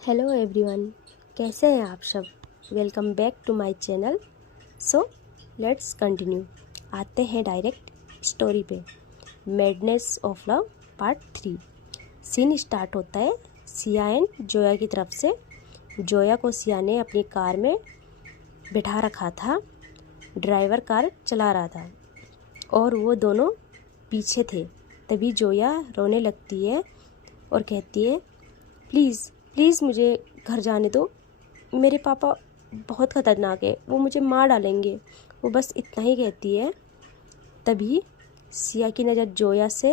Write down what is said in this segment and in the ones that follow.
Hello everyone, कैसे हैं आप सब। Welcome back to my channel. So let's continue. आते हैं डायरेक्ट स्टोरी पे। Madness of love part 3। Scene start होता है सिया एंड जोया की तरफ से। जोया को सिया ने अपनी कार में बिठा रखा था। ड्राइवर कार चला रहा था और वो दोनों पीछे थे। तभी जोया रोने लगती है और कहती है, प्लीज़ प्लीज़ मुझे घर जाने दो, मेरे पापा बहुत ख़तरनाक है, वो मुझे मार डालेंगे। वो बस इतना ही कहती है। तभी सिया की नज़र जोया से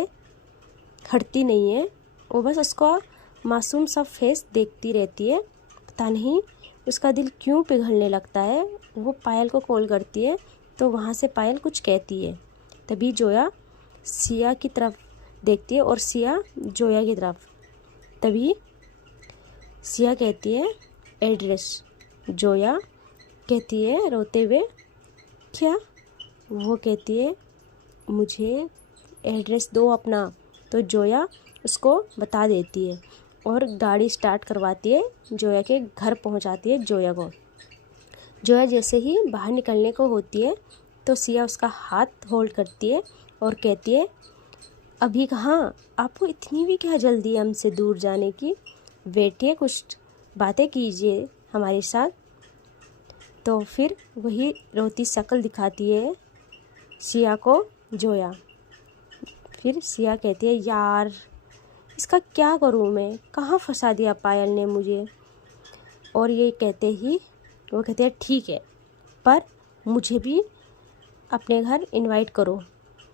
हटती नहीं है। वो बस उसका मासूम सा फेस देखती रहती है। पता नहीं उसका दिल क्यों पिघलने लगता है। वो पायल को कॉल करती है तो वहाँ से पायल कुछ कहती है। तभी जोया सिया की तरफ देखती है और सिया जोया की तरफ। तभी सिया कहती है एड्रेस। जोया कहती है रोते हुए, क्या? वो कहती है मुझे एड्रेस दो अपना। तो जोया उसको बता देती है और गाड़ी स्टार्ट करवाती है, जोया के घर पहुंचाती है जोया को। जोया जैसे ही बाहर निकलने को होती है तो सिया उसका हाथ होल्ड करती है और कहती है, अभी कहाँ, आपको इतनी भी क्या जल्दी है हमसे दूर जाने की? बैठिए, कुछ बातें कीजिए हमारे साथ। तो फिर वही रोती शक्ल दिखाती है सिया को जोया। फिर सिया कहती है, यार इसका क्या करूँ मैं, कहाँ फंसा दिया पायल ने मुझे। और ये कहते ही वो कहते हैं, ठीक है, पर मुझे भी अपने घर इनवाइट करो,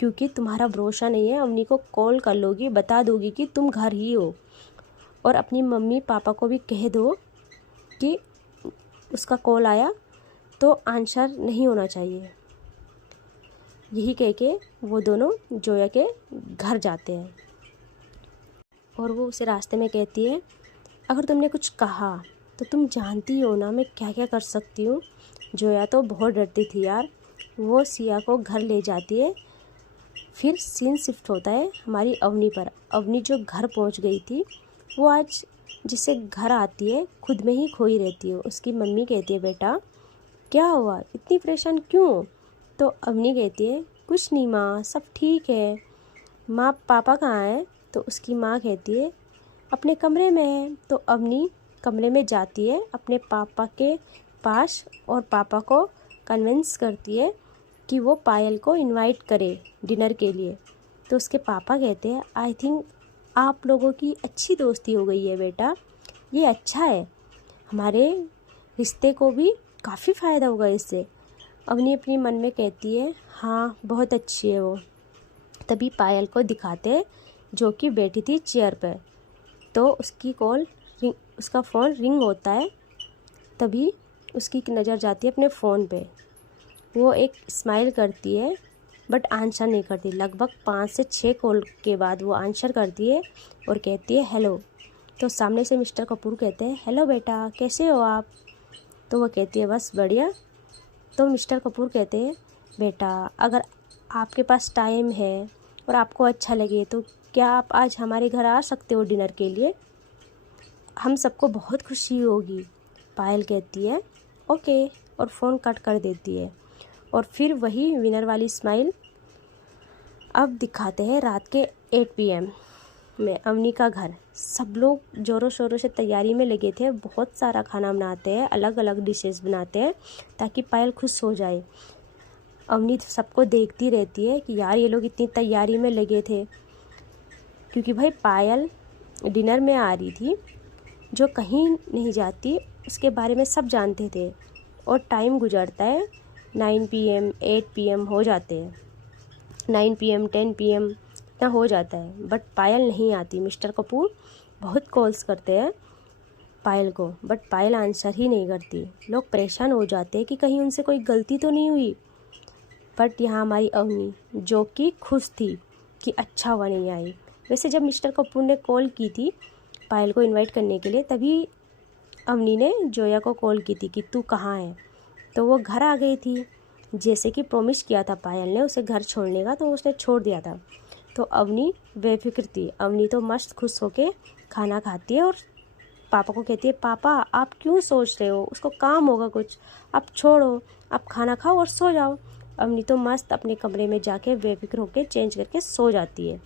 क्योंकि तुम्हारा भरोसा नहीं है। अम्मी को कॉल कर लोगी, बता दोगी कि तुम घर ही हो, और अपनी मम्मी पापा को भी कह दो कि उसका कॉल आया तो आंसर नहीं होना चाहिए। यही कह के वो दोनों जोया के घर जाते हैं और वो उसे रास्ते में कहती है, अगर तुमने कुछ कहा तो तुम जानती हो ना मैं क्या क्या कर सकती हूँ। जोया तो बहुत डरती थी यार। वो सिया को घर ले जाती है। फिर सीन शिफ्ट होता है हमारी अवनी पर। अवनी जो घर पहुँच गई थी, वो आज जिसे घर आती है खुद में ही खोई रहती है। उसकी मम्मी कहती है, बेटा क्या हुआ, इतनी परेशान क्यों हो? तो अवनी कहती है, कुछ नहीं माँ, सब ठीक है। माँ पापा कहाँ है? तो उसकी माँ कहती है, अपने कमरे में है। तो अवनी कमरे में जाती है अपने पापा के पास और पापा को कन्विंस करती है कि वो पायल को इनवाइट करे डिनर के लिए। तो उसके पापा कहते हैं, आई थिंक आप लोगों की अच्छी दोस्ती हो गई है बेटा, ये अच्छा है, हमारे रिश्ते को भी काफ़ी फ़ायदा होगा इससे। अवनी अपनी मन में कहती है, हाँ बहुत अच्छी है वो। तभी पायल को दिखाते हैं जो कि बैठी थी चेयर पर। तो उसकी कॉल रिंग, उसका फ़ोन रिंग होता है। तभी उसकी नज़र जाती है अपने फ़ोन पे। वो एक स्माइल करती है बट आंसर नहीं करती। लगभग 5 से 6 कॉल के बाद वो आंसर करती है और कहती है, हेलो। तो सामने से मिस्टर कपूर कहते हैं, हेलो बेटा कैसे हो आप? तो वो कहती है, बस बढ़िया। तो मिस्टर कपूर कहते हैं, बेटा अगर आपके पास टाइम है और आपको अच्छा लगे तो क्या आप आज हमारे घर आ सकते हो डिनर के लिए? हम सबको बहुत खुशी होगी। पायल कहती है, ओके, और फ़ोन कट कर देती है। और फिर वही विनर वाली स्माइल अब दिखाते हैं रात के 8 PM में अवनी का घर। सब लोग ज़ोरों शोरों से तैयारी में लगे थे। बहुत सारा खाना बनाते हैं, अलग अलग डिशेस बनाते हैं ताकि पायल खुश हो जाए। अवनी सबको देखती रहती है कि यार ये लोग इतनी तैयारी में लगे थे, क्योंकि भाई पायल डिनर में आ रही थी, जो कहीं नहीं जाती, उसके बारे में सब जानते थे। और टाइम गुजरता है, 9 PM 8 PM हो जाते हैं, 9 PM 10 PM इतना हो जाता है, बट पायल नहीं आती। मिस्टर कपूर बहुत कॉल्स करते हैं पायल को, बट पायल आंसर ही नहीं करती। लोग परेशान हो जाते हैं कि कहीं उनसे कोई गलती तो नहीं हुई। बट यहाँ हमारी अवनी जो कि खुश थी कि अच्छा हुआ नहीं आई। वैसे जब मिस्टर कपूर ने कॉल की थी पायल को इनवाइट करने के लिए, तभी अवनी ने जोया को कॉल की थी कि तू कहाँ है। तो वो घर आ गई थी, जैसे कि प्रॉमिस किया था पायल ने उसे घर छोड़ने का, तो उसने छोड़ दिया था। तो अवनी बेफिक्र थी। अवनी तो मस्त खुश होके खाना खाती है और पापा को कहती है, पापा आप क्यों सोच रहे हो, उसको काम होगा कुछ, आप छोड़ो, आप खाना खाओ और सो जाओ। अवनी तो मस्त अपने कमरे में जाके बेफिक्र होकर चेंज करके सो जाती है।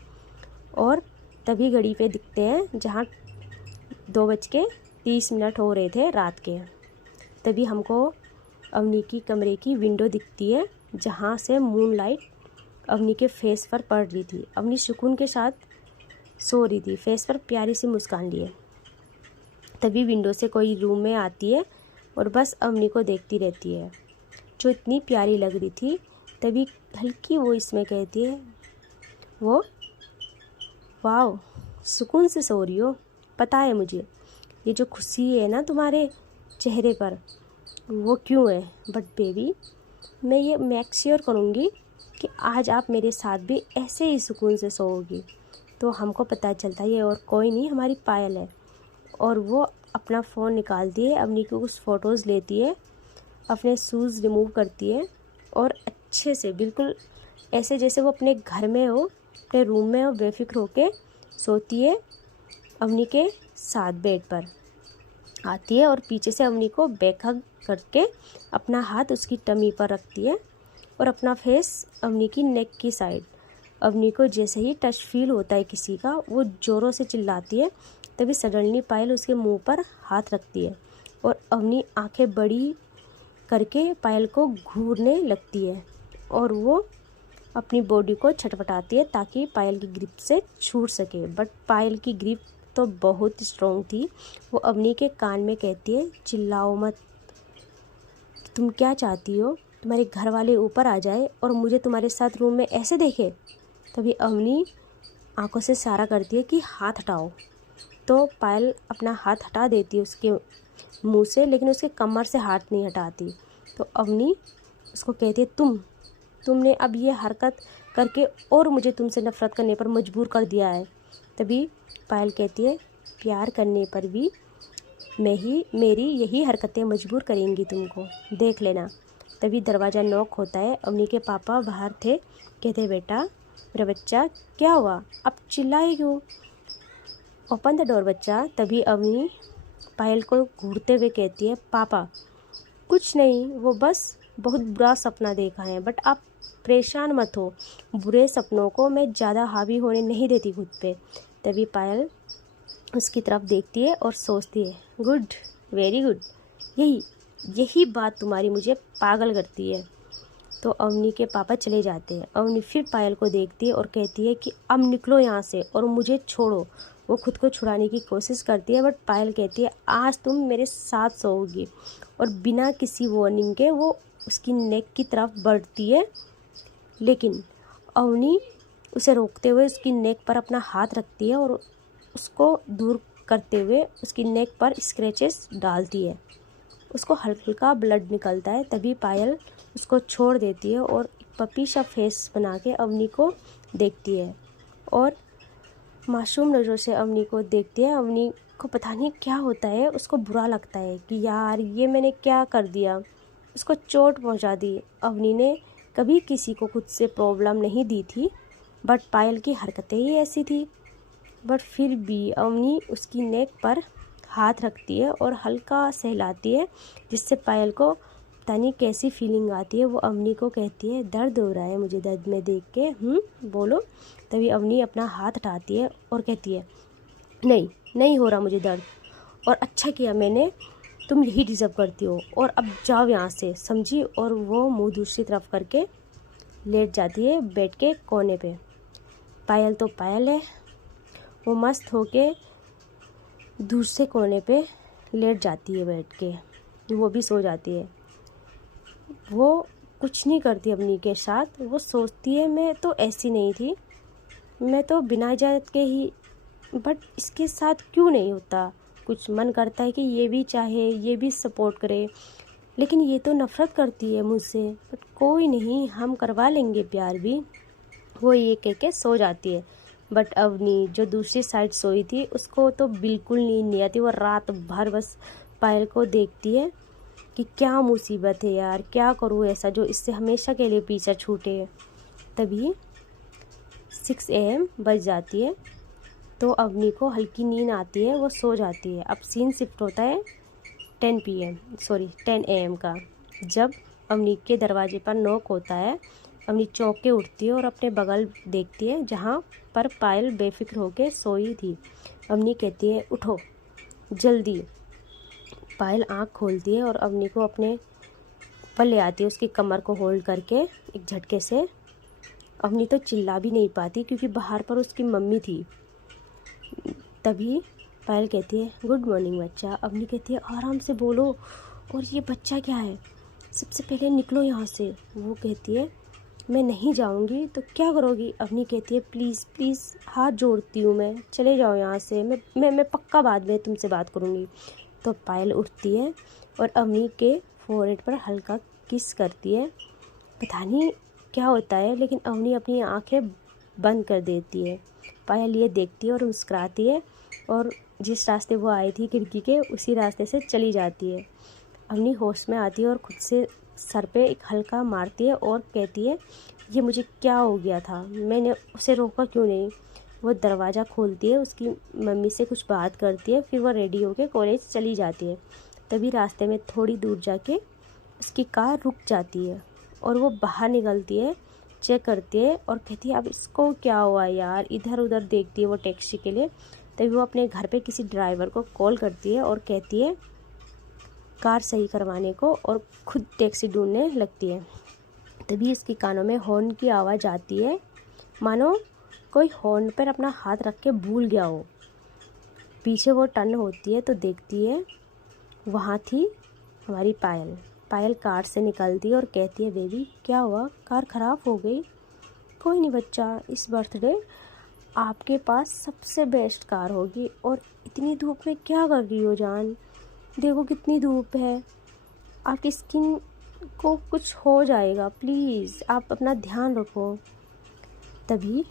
और तभी घड़ी पे दिखते हैं जहाँ 2:30 हो रहे थे रात के। तभी हमको अवनी की कमरे की विंडो दिखती है जहाँ से मूनलाइट अवनी के फेस पर पड़ रही थी। अवनी सुकून के साथ सो रही थी, फेस पर प्यारी सी मुस्कान लिए। तभी विंडो से कोई रूम में आती है और बस अवनी को देखती रहती है, जो इतनी प्यारी लग रही थी। तभी हल्की वॉइस में कहती है वो, वाओ सुकून से सो रही हो, पता है मुझे ये जो खुशी है ना तुम्हारे चेहरे पर वो क्यों है, बट बेबी मैं ये मेक श्योर करूँगी कि आज आप मेरे साथ भी ऐसे ही सुकून से सोओगी। तो हमको पता चलता है ये और कोई नहीं हमारी पायल है। और वो अपना फ़ोन निकालती है, अवनी की कुछ फ़ोटोज़ लेती है, अपने शूज़ रिमूव करती है और अच्छे से बिल्कुल ऐसे जैसे वो अपने घर में हो, अपने रूम में हो, बेफिक्र होके सोती है। अवनी के साथ बेड पर आती है और पीछे से अवनी को बैक हग करके अपना हाथ उसकी टमी पर रखती है और अपना फेस अवनी की नेक की साइड। अवनी को जैसे ही टच फील होता है किसी का, वो ज़ोरों से चिल्लाती है। तभी सडनली पायल उसके मुंह पर हाथ रखती है और अवनी आंखें बड़ी करके पायल को घूरने लगती है और वो अपनी बॉडी को छटपटाती है ताकि पायल की ग्रिप से छूट सके। बट पायल की ग्रिप तो बहुत स्ट्रॉन्ग थी। वो अवनी के कान में कहती है, चिल्लाओ मत, तुम क्या चाहती हो, तुम्हारे घर वाले ऊपर आ जाए और मुझे तुम्हारे साथ रूम में ऐसे देखे। तभी अवनी आंखों से इशारा करती है कि हाथ हटाओ। तो पायल अपना हाथ हटा देती है उसके मुंह से, लेकिन उसके कमर से हाथ नहीं हटाती। तो अवनी उसको कहती है, तुमने अब ये हरकत करके और मुझे तुमसे नफ़रत करने पर मजबूर कर दिया है। तभी पायल कहती है, प्यार करने पर भी मेरी यही हरकतें मजबूर करेंगी तुमको, देख लेना। तभी दरवाज़ा नॉक होता है। अवनी के पापा बाहर थे, कहते, बेटा मेरा बच्चा क्या हुआ, अब चिल्लाए क्यों, ओपन द डोर बच्चा। तभी अवनी पायल को घूरते हुए कहती है, पापा कुछ नहीं, वो बस बहुत बुरा सपना देखा है, बट आप परेशान मत हो, बुरे सपनों को मैं ज़्यादा हावी होने नहीं देती खुद पे। तभी पायल उसकी तरफ देखती है और सोचती है, गुड, वेरी गुड, यही बात तुम्हारी मुझे पागल करती है। तो अवनी के पापा चले जाते हैं। अवनी फिर पायल को देखती है और कहती है कि अब निकलो यहाँ से और मुझे छोड़ो। वो खुद को छुड़ाने की कोशिश करती है, बट पायल कहती है, आज तुम मेरे साथ सोओगी। और बिना किसी वार्निंग के वो उसकी नेक की तरफ बढ़ती है, लेकिन अवनी उसे रोकते हुए उसकी नेक पर अपना हाथ रखती है और उसको दूर करते हुए उसकी नेक पर स्क्रैचेस डालती है। उसको हल्का ब्लड निकलता है। तभी पायल उसको छोड़ देती है और एक पपी सा फेस बना के अवनी को देखती है और मासूम नज़रों से अवनी को देखती है। अवनी को पता नहीं क्या होता है, उसको बुरा लगता है कि यार ये मैंने क्या कर दिया, उसको चोट पहुंचा दी। अवनी ने कभी किसी को खुद से प्रॉब्लम नहीं दी थी, बट पायल की हरकतें ही ऐसी थी। बट फिर भी अवनी उसकी नेक पर हाथ रखती है और हल्का सहलाती है, जिससे पायल को पता नहीं कैसी फीलिंग आती है। वो अवनी को कहती है, दर्द हो रहा है मुझे दर्द में देख के, बोलो। तभी अवनी अपना हाथ हटाती है और कहती है, नहीं हो रहा मुझे दर्द, और अच्छा किया मैंने, तुम यही डिज़र्व करती हो, और अब जाओ यहाँ से, समझी। और वो मुंह दूसरी तरफ करके लेट जाती है बेड के कोने पे। पायल तो पायल है, वो मस्त होके दूसरे कोने पे लेट जाती है बैठ के, वो भी सो जाती है। वो कुछ नहीं करती अवनी के साथ। वो सोचती है, मैं तो ऐसी नहीं थी, मैं तो बिना इजाज़त के ही, बट इसके साथ क्यों नहीं होता। कुछ मन करता है कि ये भी चाहे, ये भी सपोर्ट करे, लेकिन ये तो नफ़रत करती है मुझसे। बट कोई नहीं, हम करवा लेंगे प्यार भी। वो ये कह के सो जाती है। बट अवनी जो दूसरी साइड सोई थी, उसको तो बिल्कुल नींद नहीं आती। वो रात भर बस पायल को देखती है कि क्या मुसीबत है यार, क्या करूँ ऐसा जो इससे हमेशा के लिए पीछा छूटे। तभी 6 AM बज जाती है तो अवनी को हल्की नींद आती है, वो सो जाती है। अब सीन शिफ्ट होता है 10 AM का। जब अवनी के दरवाजे पर नॉक होता है, अवनी चौंक के उठती है और अपने बगल देखती है जहाँ पर पायल बेफिक्र होकर सोई थी। अवनी कहती है, उठो जल्दी। पायल आँख खोलती है और अवनी को अपने पर ले आती है, उसकी कमर को होल्ड करके एक झटके से। अवनी तो चिल्ला भी नहीं पाती क्योंकि बाहर पर उसकी मम्मी थी। तभी पायल कहती है, गुड मॉर्निंग बच्चा। अवनी कहती है, आराम से बोलो, और ये बच्चा क्या है, सबसे पहले निकलो यहाँ से। वो कहती है, मैं नहीं जाऊँगी। तो क्या करोगी? अवनी कहती है, प्लीज़ प्लीज़ हाथ जोड़ती हूँ मैं, चले जाओ यहाँ से, मैं पक्का बाद में तुमसे बात करूँगी। तो पायल उठती है और अवनी के फोrehead पर हल्का किस करती है। पता नहीं क्या होता है, लेकिन अवनी अपनी आंखें बंद कर देती है। पायल ये देखती है और मुस्कुराती है और जिस रास्ते वो आई थी खिड़की के, उसी रास्ते से चली जाती है। अवनी होश में आती है और खुद से सर पे एक हल्का मारती है और कहती है, ये मुझे क्या हो गया था, मैंने उसे रोका क्यों नहीं। वो दरवाज़ा खोलती है, उसकी मम्मी से कुछ बात करती है, फिर वो रेडी होकर कॉलेज चली जाती है। तभी रास्ते में थोड़ी दूर जाके उसकी कार रुक जाती है और वो बाहर निकलती है, चेक करती है और कहती है, अब इसको क्या हुआ यार। इधर उधर देखती है वो टैक्सी के लिए। तभी वो अपने घर पे किसी ड्राइवर को कॉल करती है और कहती है कार सही करवाने को, और खुद टैक्सी ढूंढने लगती है। तभी इसके कानों में हॉर्न की आवाज़ आती है, मानो कोई हॉर्न पर अपना हाथ रख के भूल गया हो। पीछे वो टर्न होती है तो देखती है वहाँ थी हमारी पायल। पायल कार से निकलती है और कहती है, बेबी क्या हुआ, कार ख़राब हो गई? कोई नहीं बच्चा, इस बर्थडे आपके पास सबसे बेस्ट कार होगी। और इतनी धूप में क्या कर रही हो जान, देखो कितनी धूप है, आपकी स्किन को कुछ हो जाएगा, प्लीज़ आप अपना ध्यान रखो। तभी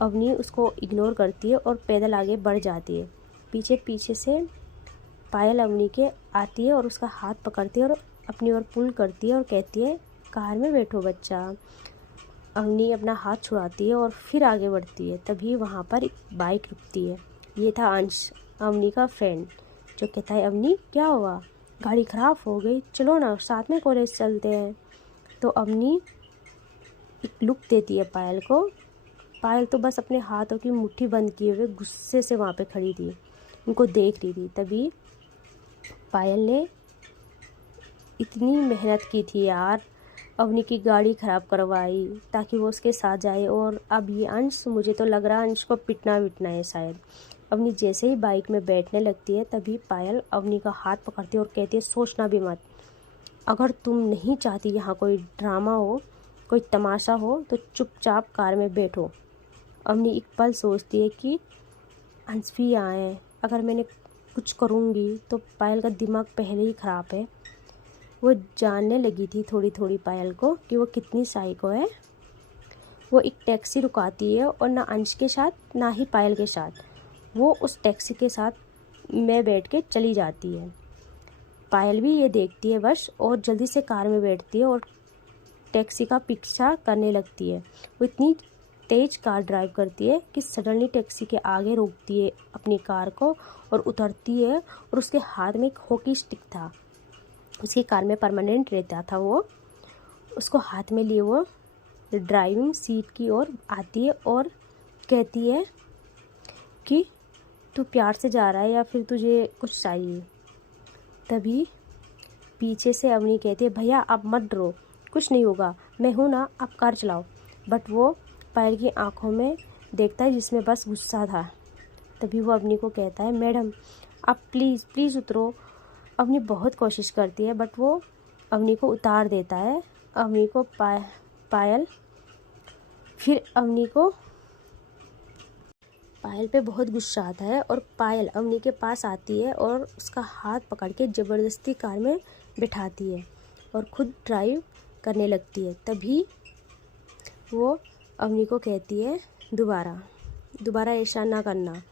अवनी उसको इग्नोर करती है और पैदल आगे बढ़ जाती है। पीछे पीछे से पायल अवनी के आती है और उसका हाथ पकड़ती है और अपनी ओर पुल करती है और कहती है, कार में बैठो बच्चा। अवनी अपना हाथ छुड़ाती है और फिर आगे बढ़ती है। तभी वहाँ पर एक बाइक रुकती है। ये था अंश, अवनी का फ्रेंड, जो कहता है, अवनी क्या हुआ, गाड़ी ख़राब हो गई, चलो ना साथ में कॉलेज चलते हैं। तो अवनी एक लुक देती है पायल को। पायल तो बस अपने हाथों की मुट्ठी बंद किए हुए गुस्से से वहाँ पे खड़ी थी, उनको देख रही थी। तभी पायल ने इतनी मेहनत की थी यार, अवनी की गाड़ी ख़राब करवाई ताकि वो उसके साथ जाए, और अब ये अंश, मुझे तो लग रहा है अंश को पिटना है शायद। अवनी जैसे ही बाइक में बैठने लगती है, तभी पायल अवनी का हाथ पकड़ती है और कहती है, सोचना भी मत, अगर तुम नहीं चाहती यहाँ कोई ड्रामा हो, कोई तमाशा हो, तो चुपचाप कार में बैठो। अवनी एक पल सोचती है कि अंश भी यहाँ है, अगर मैंने कुछ करूँगी तो पायल का दिमाग पहले ही ख़राब है। वो जानने लगी थी थोड़ी थोड़ी पायल को कि वो कितनी साइको है। वो एक टैक्सी रुकाती है और ना अंश के साथ ना ही पायल के साथ, वो उस टैक्सी के साथ में बैठ के चली जाती है। पायल भी ये देखती है बस, और जल्दी से कार में बैठती है और टैक्सी का पीछा करने लगती है। वो इतनी तेज़ कार ड्राइव करती है कि सडनली टैक्सी के आगे रोकती है अपनी कार को और उतरती है, और उसके हाथ में एक हॉकी स्टिक था, उसकी कार में परमानेंट रहता था। वो उसको हाथ में लिए वो ड्राइविंग सीट की ओर आती है और कहती है कि तू प्यार से जा रहा है या फिर तुझे कुछ चाहिए। तभी पीछे से अवनी कहती है, भैया आप मत डरो, कुछ नहीं होगा, मैं हूँ ना, आप कार चलाओ। बट वो पायल की आंखों में देखता है जिसमें बस गुस्सा था। तभी वो अवनी को कहता है, मैडम आप प्लीज़ प्लीज़ उतरो। अवनी बहुत कोशिश करती है बट वो अवनी को उतार देता है। अवनी को पायल पे बहुत गुस्सा आता है और पायल अवनी के पास आती है और उसका हाथ पकड़ के ज़बरदस्ती कार में बिठाती है और खुद ड्राइव करने लगती है। तभी वो अवनी को कहती है, दोबारा ऐसा ना करना।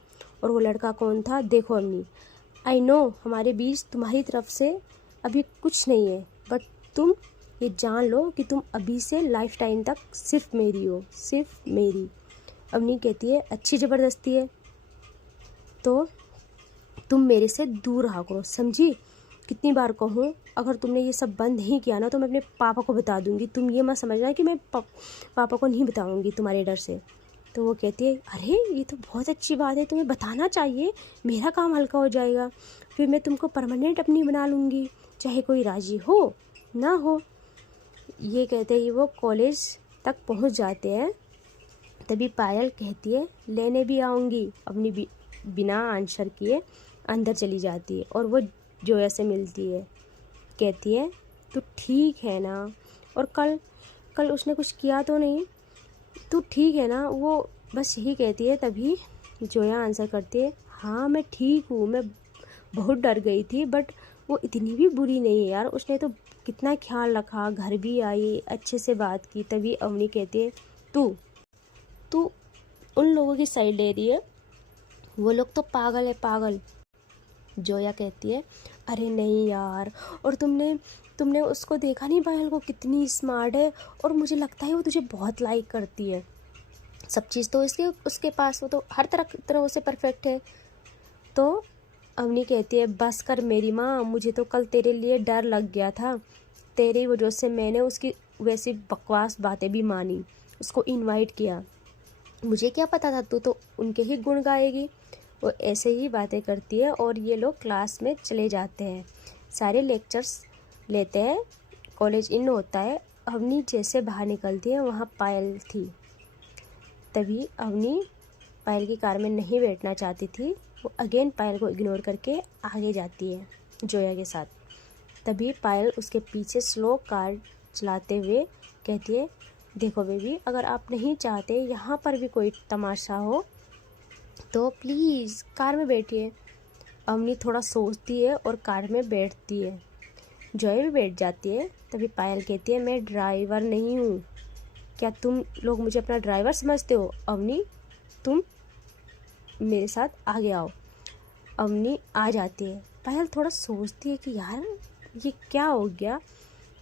और वो लड़का कौन था, देखो अवनी, आई नो हमारे बीच तुम्हारी तरफ से अभी कुछ नहीं है, बट तुम ये जान लो कि तुम अभी से लाइफ टाइम तक सिर्फ मेरी हो, सिर्फ मेरी। अवनी कहती है अच्छी ज़बरदस्ती है तो तुम मेरे से दूर रहा करो, समझी? कितनी बार कहूँ, अगर तुमने ये सब बंद नहीं किया ना तो मैं अपने पापा को बता दूंगी। तुम ये मत समझना कि मैं पापा को नहीं बताऊंगी तुम्हारे डर से। तो वो कहती है अरे ये तो बहुत अच्छी बात है, तुम्हें बताना चाहिए, मेरा काम हल्का हो जाएगा, फिर मैं तुमको परमानेंट अपनी बना लूँगी, चाहे कोई राजी हो ना हो। ये कहते ही वो कॉलेज तक पहुंच जाते हैं। तभी पायल कहती है लेने भी आऊँगी, अपनी बिना आंसर किए अंदर चली जाती है और वो जोया से मिलती है। कहती है तू ठीक है ना, और कल उसने कुछ किया तो नहीं, तू ठीक है ना, वो बस यही कहती है। तभी जोया आंसर करती है हाँ मैं ठीक हूँ, मैं बहुत डर गई थी बट वो इतनी भी बुरी नहीं है यार, उसने तो कितना ख्याल रखा, घर भी आई, अच्छे से बात की। तभी अवनी कहती है तू उन लोगों की साइड ले रही है, वो लोग तो पागल है पागल। जोया कहती है अरे नहीं यार, और तुमने उसको देखा नहीं पायल को, कितनी स्मार्ट है, और मुझे लगता है वो तुझे बहुत लाइक करती है, सब चीज़ तो उसके पास, वो तो हर तरह से परफेक्ट है। तो अवनी कहती है बस कर मेरी माँ, मुझे तो कल तेरे लिए डर लग गया था, तेरी वजह से मैंने उसकी वैसी बकवास बातें भी मानी, उसको इनवाइट किया, मुझे क्या पता था तू तो उनके ही गुण गाएगी। वो ऐसे ही बातें करती है और ये लोग क्लास में चले जाते हैं, सारे लेक्चर्स लेते हैं, कॉलेज इन होता है। अवनी जैसे बाहर निकलती है वहाँ पायल थी। तभी अवनी पायल की कार में नहीं बैठना चाहती थी, वो अगेन पायल को इग्नोर करके आगे जाती है जोया के साथ। तभी पायल उसके पीछे स्लो कार चलाते हुए कहती है देखो बेबी, अगर आप नहीं चाहते यहाँ पर भी कोई तमाशा हो तो प्लीज़ कार में बैठिए। अवनी थोड़ा सोचती है और कार में बैठती है, जोया भी बैठ जाती है। तभी पायल कहती है मैं ड्राइवर नहीं हूँ, क्या तुम लोग मुझे अपना ड्राइवर समझते हो? अवनी तुम मेरे साथ आगे आओ। अवनी आ जाती है। पायल थोड़ा सोचती है कि यार ये क्या हो गया,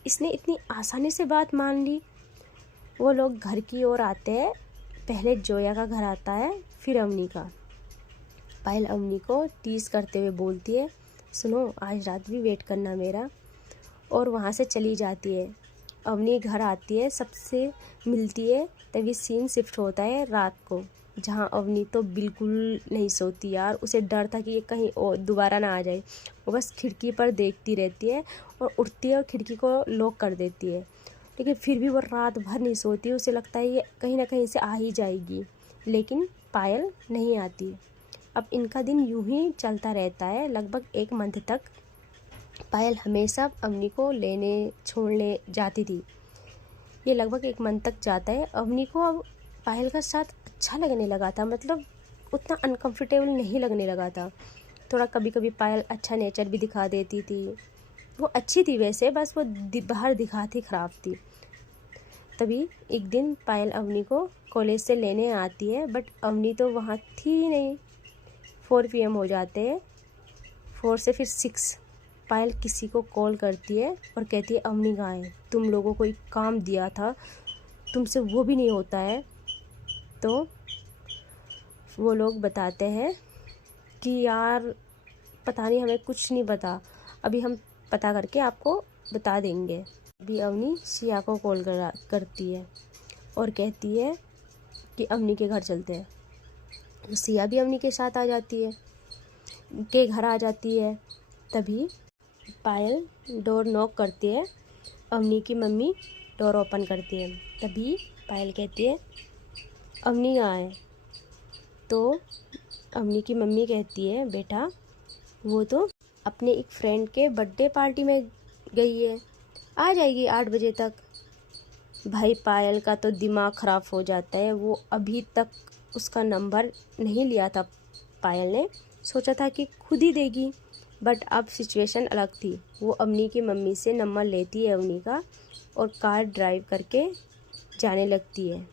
इसने इतनी आसानी से बात मान ली। वो लोग घर की ओर आते हैं, पहले जोया का घर आता है फिर अवनी का। पायल अवनी को टीज़ करते हुए बोलती है सुनो आज रात भी वेट करना मेरा, और वहाँ से चली जाती है। अवनी घर आती है, सबसे मिलती है। तभी सीन शिफ्ट होता है रात को, जहाँ अवनी तो बिल्कुल नहीं सोती यार, उसे डर था कि ये कहीं और दोबारा ना आ जाए। वो बस खिड़की पर देखती रहती है और उठती है और खिड़की को लॉक कर देती है, लेकिन फिर भी वो रात भर नहीं सोती, उसे लगता है ये कहीं ना कहीं से आ ही जाएगी, लेकिन पायल नहीं आती। अब इनका दिन यूं ही चलता रहता है लगभग 1 मंथ तक। पायल हमेशा अवनी को लेने छोड़ने जाती थी। ये लगभग 1 मंथ तक जाता है। अवनी को अब पायल का साथ अच्छा लगने लगा था, मतलब उतना अनकंफर्टेबल नहीं लगने लगा था। थोड़ा कभी कभी पायल अच्छा नेचर भी दिखा देती थी, वो अच्छी थी वैसे, बस वो बाहर दिखाती ख़राब थी। तभी एक दिन पायल अवनी को कॉलेज से लेने आती है, बट अवनी तो वहाँ थी ही नहीं। 4 PM हो जाते हैं, 4 से फिर 6। पायल किसी को कॉल करती है और कहती है अवनी कहाँ है, तुम लोगों को एक काम दिया था, तुमसे वो भी नहीं होता है। तो वो लोग बताते हैं कि यार पता नहीं, हमें कुछ नहीं पता, अभी हम पता करके आपको बता देंगे। अभी अवनी सिया को कॉल करती है और कहती है कि अवनी के घर चलते हैं। तो सिया भी अवनी के साथ आ जाती है, के घर आ जाती है। तभी पायल डोर नॉक करती है, अवनी की मम्मी डोर ओपन करती है। तभी पायल कहती है अवनी कहाँ है? तो अवनी की मम्मी कहती है बेटा वो तो अपने एक फ्रेंड के बर्थडे पार्टी में गई है, आ जाएगी 8 बजे तक। भाई पायल का तो दिमाग ख़राब हो जाता है, वो अभी तक उसका नंबर नहीं लिया था। पायल ने सोचा था कि खुद ही देगी, बट अब सिचुएशन अलग थी। वो अवनी की मम्मी से नंबर लेती है अवनी का और कार ड्राइव करके जाने लगती है।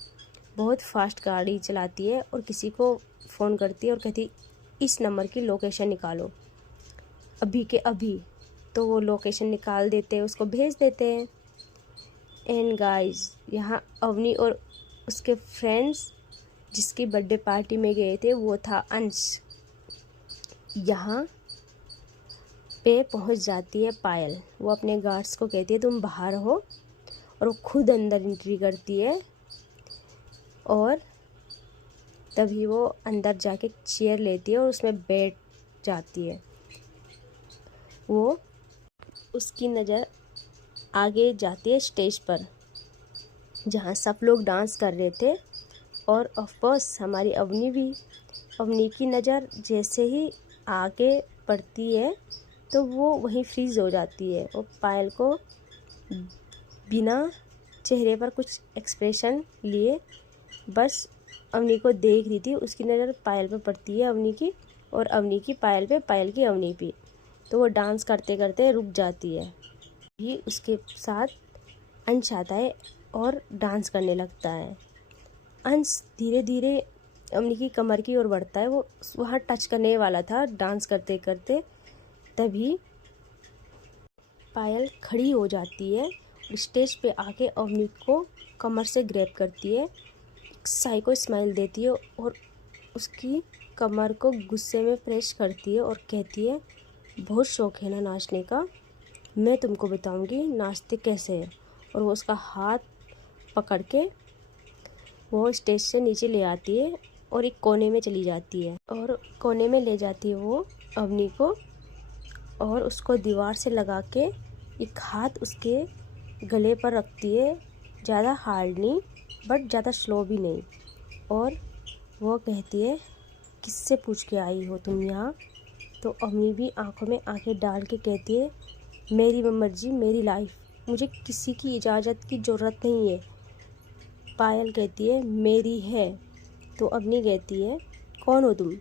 बहुत फास्ट गाड़ी चलाती है और किसी को फ़ोन करती है और कहती इस नंबर की लोकेशन निकालो अभी के अभी। तो वो लोकेशन निकाल देते हैं, उसको भेज देते हैं। एंड गाइस यहाँ अवनी और उसके फ्रेंड्स जिसकी बर्थडे पार्टी में गए थे वो था अंश। यहाँ पे पहुँच जाती है पायल। वो अपने गार्ड्स को कहती है तुम बाहर हो, और वो खुद अंदर एंट्री करती है और तभी वो अंदर जाके चेयर लेती है और उसमें बैठ जाती है। वो उसकी नज़र आगे जाती है स्टेज पर जहाँ सब लोग डांस कर रहे थे, और ऑफ कोर्स हमारी अवनी भी। अवनी की नज़र जैसे ही आगे पड़ती है तो वो वहीं फ्रीज़ हो जाती है और पायल को बिना चेहरे पर कुछ एक्सप्रेशन लिए बस अवनी को देख रही थी। उसकी नज़र पायल पर पड़ती है अवनी की, और अवनी की पायल पे, पायल की अवनी पे। तो वो डांस करते करते रुक जाती है। ये उसके साथ अंश आता है और डांस करने लगता है। अंश धीरे धीरे अवनी की कमर की ओर बढ़ता है। वो वहाँ टच करने वाला था डांस करते करते, तभी पायल खड़ी हो जाती है। स्टेज पे आके अवनी को कमर से ग्रैब करती है, साइको स्माइल देती है और उसकी कमर को गुस्से में प्रेस करती है और कहती है बहुत शौक है ना नाचने का, मैं तुमको बताऊंगी नाचते कैसे है। और वो उसका हाथ पकड़ के वो स्टेज से नीचे ले आती है और एक कोने में चली जाती है, और कोने में ले जाती है वो अवनी को, और उसको दीवार से लगा के एक हाथ उसके गले पर रखती है। ज़्यादा हार्ड नहीं बट ज़्यादा स्लो भी नहीं, और वो कहती है किससे पूछ के आई हो तुम यहाँ। तो अवनी भी आंखों में आंखें डाल के कहती है मेरी मर्जी मेरी लाइफ, मुझे किसी की इजाज़त की ज़रूरत नहीं है। पायल कहती है मेरी है। तो अवनी कहती है कौन हो तुम,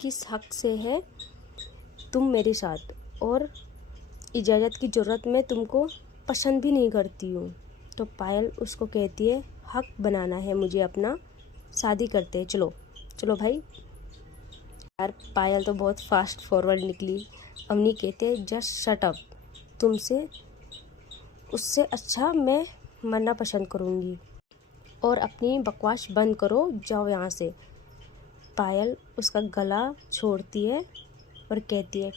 किस हक से है तुम मेरे साथ, और इजाज़त की ज़रूरत मैं तुमको पसंद भी नहीं करती हूँ। तो पायल उसको कहती है हक बनाना है मुझे अपना, शादी करते हैं, चलो चलो भाई। यार पायल तो बहुत फास्ट फॉरवर्ड निकली। अवनी कहते हैं जस्ट शट अप, तुमसे उससे अच्छा मैं मरना पसंद करूँगी, और अपनी बकवास बंद करो, जाओ यहाँ से। पायल उसका गला छोड़ती है और कहती है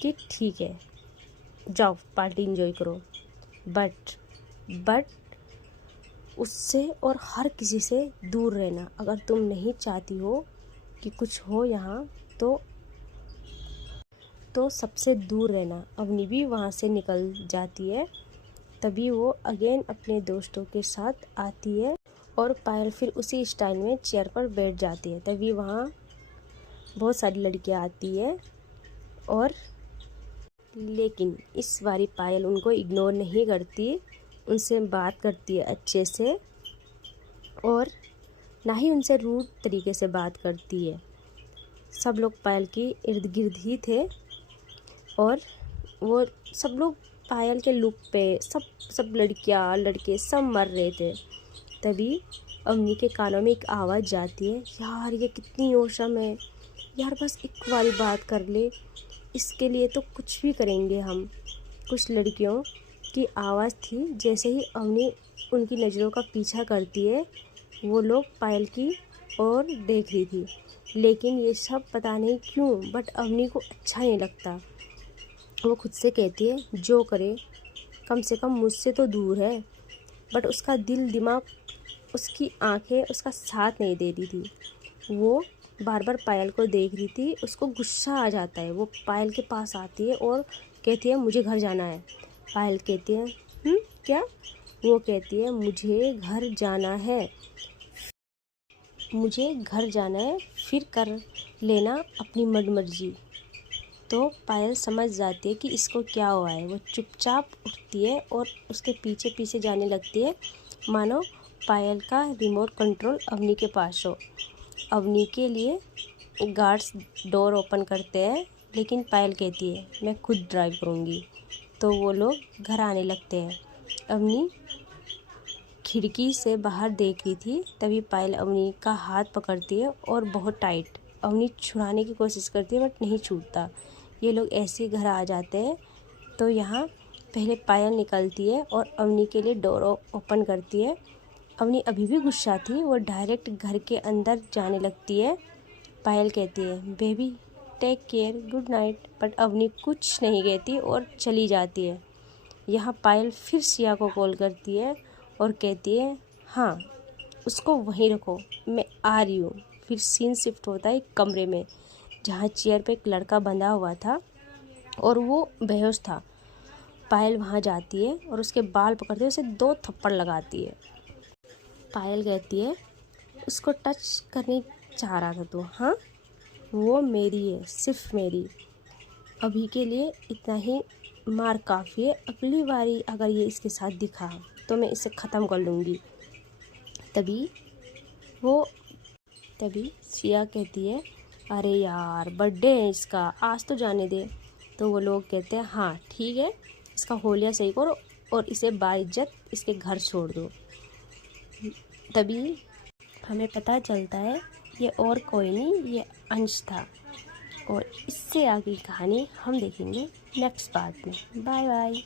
कि ठीक है जाओ पार्टी एंजॉय करो, बट उससे और हर किसी से दूर रहना। अगर तुम नहीं चाहती हो कि कुछ हो यहाँ तो सबसे दूर रहना। अवनी भी वहाँ से निकल जाती है। तभी वो अगेन अपने दोस्तों के साथ आती है और पायल फिर उसी स्टाइल में चेयर पर बैठ जाती है। तभी वहाँ बहुत सारी लड़कियाँ आती है, और लेकिन इस बारी पायल उनको इग्नोर नहीं करती, उनसे बात करती है अच्छे से, और ना ही उनसे रूड तरीके से बात करती है। सब लोग पायल की इर्द गिर्द ही थे, और वो सब लोग पायल के लुक पे सब लड़कियाँ लड़के सब मर रहे थे। तभी अवनी के कानों में एक आवाज़ जाती है यार ये कितनी औसम है यार, बस एक बारी बात कर ले, इसके लिए तो कुछ भी करेंगे हम। कुछ लड़कियों की आवाज़ थी। जैसे ही अवनी उनकी नज़रों का पीछा करती है वो लोग पायल की ओर देख रही थी, लेकिन ये सब पता नहीं क्यों बट अवनी को अच्छा नहीं लगता। वो खुद से कहती है जो करे कम से कम मुझसे तो दूर है, बट उसका दिल दिमाग उसकी आंखें उसका साथ नहीं दे रही थी। वो बार बार पायल को देख रही थी, उसको गुस्सा आ जाता है। वो पायल के पास आती है और कहती है मुझे घर जाना है। पायल कहती है क्या? वो कहती है मुझे घर जाना है, मुझे घर जाना है, फिर कर लेना अपनी मर्जी। तो पायल समझ जाती है कि इसको क्या हुआ है। वो चुपचाप उठती है और उसके पीछे पीछे जाने लगती है, मानो पायल का रिमोट कंट्रोल अवनी के पास हो। अवनी के लिए गार्ड्स डोर ओपन करते हैं, लेकिन पायल कहती है मैं खुद ड्राइव करूँगी। तो वो लोग घर आने लगते हैं। अवनी खिड़की से बाहर देख रही थी, तभी पायल अवनी का हाथ पकड़ती है और बहुत टाइट। अवनी छुड़ाने की कोशिश करती है बट नहीं छूटता। ये लोग ऐसे ही घर आ जाते हैं। तो यहाँ पहले पायल निकलती है और अवनी के लिए डोर ओपन करती है, अवनी अभी भी गुस्सा थी, वो डायरेक्ट घर के अंदर जाने लगती है। पायल कहती है baby take care, good night, but Avni कुछ नहीं कहती और चली जाती है। यहाँ पायल फिर सिया को कॉल करती है और कहती है हाँ उसको वहीं रखो, मैं आ रही हूँ। फिर सीन शिफ्ट होता है एक कमरे में, जहाँ चेयर पे एक लड़का बंधा हुआ था और वो बेहोश था। पायल वहाँ जाती है और उसके बाल पकड़ते हुए उसे 2 थप्पड़ लगाती है। पायल कहती है उसको टच करने चाह रहा था तो, हाँ वो मेरी है, सिर्फ मेरी। अभी के लिए इतना ही मार काफ़ी है, अगली बारी अगर ये इसके साथ दिखा तो मैं इसे ख़त्म कर लूँगी। तभी सिया कहती है अरे यार बर्थडे है इसका, आज तो जाने दे। तो वो लोग कहते हैं हाँ ठीक है, इसका होलिया सही करो और इसे बाइज्जत इसके घर छोड़ दो। तभी हमें पता चलता है ये और कोई नहीं, ये अंश था। और इससे आगे की कहानी हम देखेंगे नेक्स्ट पार्ट में। Bye bye.